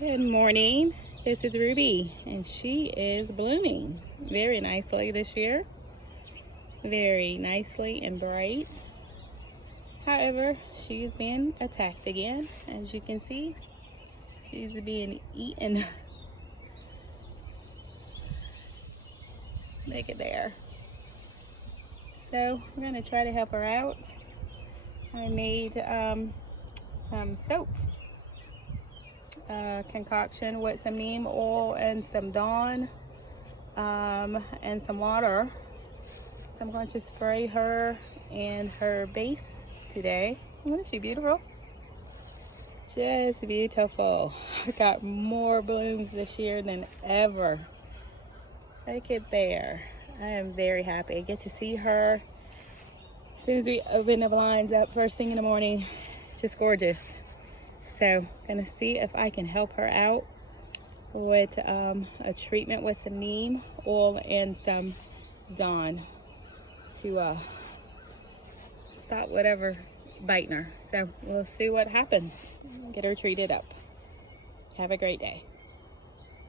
Good morning. This is Ruby, and she is blooming very nicely this year. Very nicely and bright. However, she is being attacked again. As you can see, she's being eaten. Look at there. So we're going to try to help her out. I made some soap concoction with some neem oil and some dawn and some water. So I'm going to spray her and her base today. Isn't she beautiful? Just beautiful. I got more blooms this year than ever. Look at there. I am very happy. I get to see her as soon as we open the blinds up first thing in the morning. Just gorgeous. So I'm gonna see if I can help her out with a treatment with some neem oil and some dawn to stop whatever biting her. So we'll see what happens. Get her treated up. Have a great day.